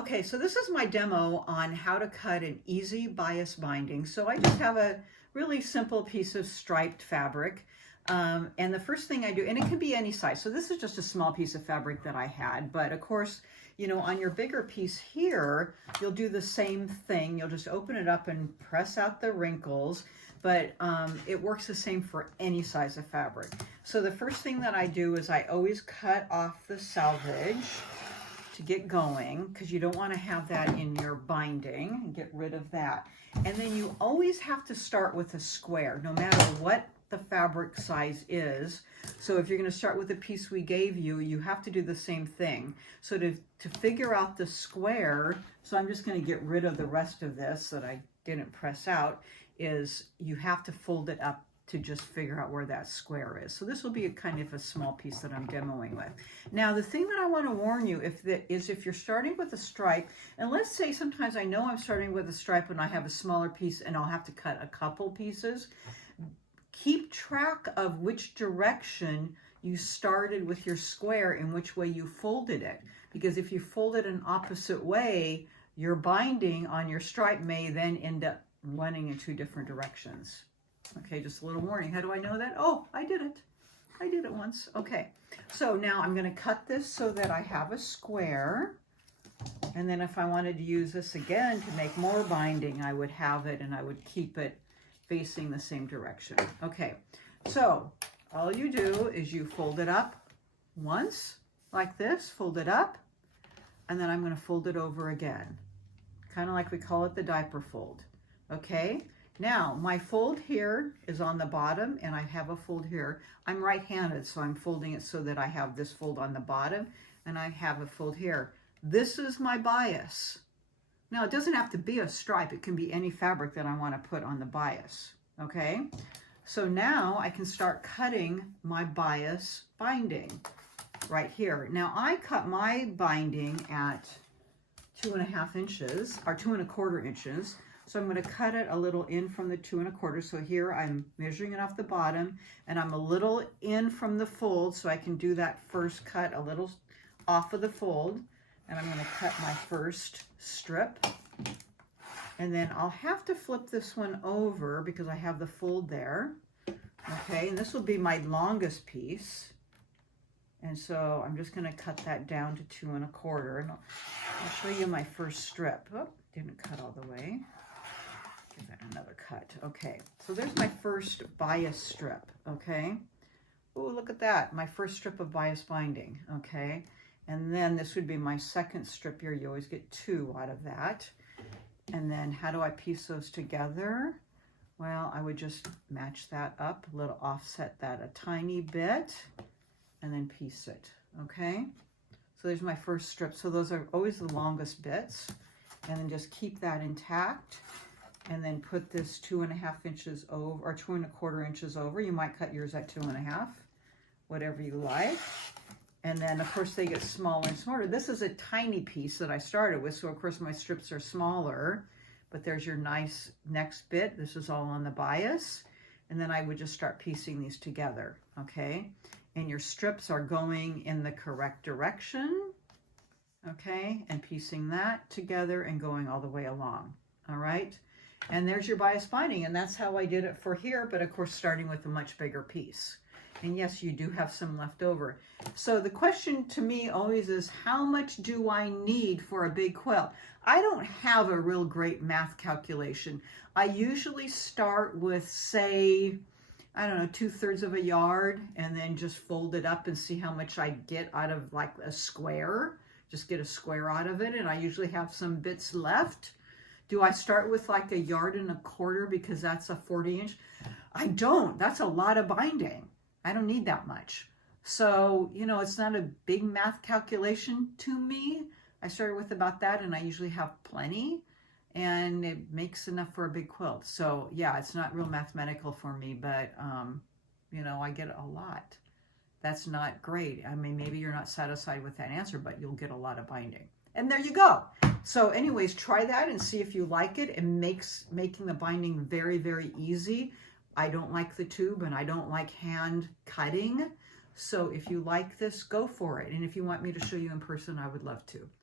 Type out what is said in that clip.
Okay, so this is my demo on how to cut an easy bias binding. So I just have a really simple piece of striped fabric. And the first thing I do, and it can be any size. So this is just a small piece of fabric that I had, but of course, you know, on your bigger piece here, you'll do the same thing. You'll just open it up and press out the wrinkles, but it works the same for any size of fabric. So the first thing that I do is I always cut off the selvage to get going, because you don't want to have that in your binding, and get rid of that. And then you always have to start with a square, no matter what the fabric size is. So if you're going to start with the piece we gave you, you have to do the same thing. So to figure out the square, so I'm just going to get rid of the rest of this that I didn't press out, is you have to fold it up to just figure out where that square is. So this will be a kind of a small piece that I'm demoing with. Now, the thing that I want to warn you is if you're starting with a stripe, and let's say sometimes I know I'm starting with a stripe and I have a smaller piece and I'll have to cut a couple pieces, keep track of which direction you started with your square and which way you folded it. Because if you fold it an opposite way, your binding on your stripe may then end up running in two different directions. Okay, just a little warning. How do I know that? Oh, I did it. I did it once. Okay, so now I'm going to cut this so that I have a square. And then if I wanted to use this again to make more binding, I would have it and I would keep it facing the same direction. Okay, so all you do is you fold it up once, like this, fold it up, and then I'm going to fold it over again. Kind of like we call it the diaper fold. Okay. Now, my fold here is on the bottom, and I have a fold here. I'm right-handed, so I'm folding it so that I have this fold on the bottom, and I have a fold here. This is my bias. Now, it doesn't have to be a stripe. It can be any fabric that I want to put on the bias, okay? So now I can start cutting my bias binding right here. Now, I cut my binding at 2.5 inches, or 2.25 inches. So I'm going to cut it a little in from the 2.25. So here I'm measuring it off the bottom, and I'm a little in from the fold, so I can do that first cut a little off of the fold. And I'm going to cut my first strip. And then I'll have to flip this one over because I have the fold there. Okay, and this will be my longest piece. And so I'm just going to cut that down to 2.25. And I'll show you my first strip. Oh, didn't cut all the way. Give that another cut. Okay, so there's my first bias strip, okay? Oh, look at that, my first strip of bias binding, okay? And then this would be my second strip here. You always get 2 out of that. And then how do I piece those together? Well, I would just match that up, a little offset that a tiny bit, and then piece it, okay? So there's my first strip. So those are always the longest bits. And then just keep that intact. And then put this 2.5 inches over, or 2.25 inches over. You might cut yours at 2.5, whatever you like. And then of course they get smaller and smaller. This is a tiny piece that I started with, so of course my strips are smaller, but there's your nice next bit. This is all on the bias. And then I would just start piecing these together, okay? And your strips are going in the correct direction, okay? And piecing that together and going all the way along, all right? And there's your bias binding, and that's how I did it for here, but of course starting with a much bigger piece. And yes, you do have some left over. So the question to me always is, how much do I need for a big quilt? I don't have a real great math calculation. I usually start with, say, I don't know, 2/3 of a yard, and then just fold it up and see how much I get out of like a square. Just get a square out of it, and I usually have some bits left. Do I start with like 1.25 yards because that's a 40-inch? I don't. That's a lot of binding. I don't need that much. So, you know, it's not a big math calculation to me. I started with about that, and I usually have plenty, and it makes enough for a big quilt. So yeah, it's not real mathematical for me, but you know, I get a lot. That's not great. I mean, maybe you're not satisfied with that answer, but you'll get a lot of binding. And there you go. So anyways, try that and see if you like it. It makes making the binding very, very easy. I don't like the tube, and I don't like hand cutting. So if you like this, go for it. And if you want me to show you in person, I would love to.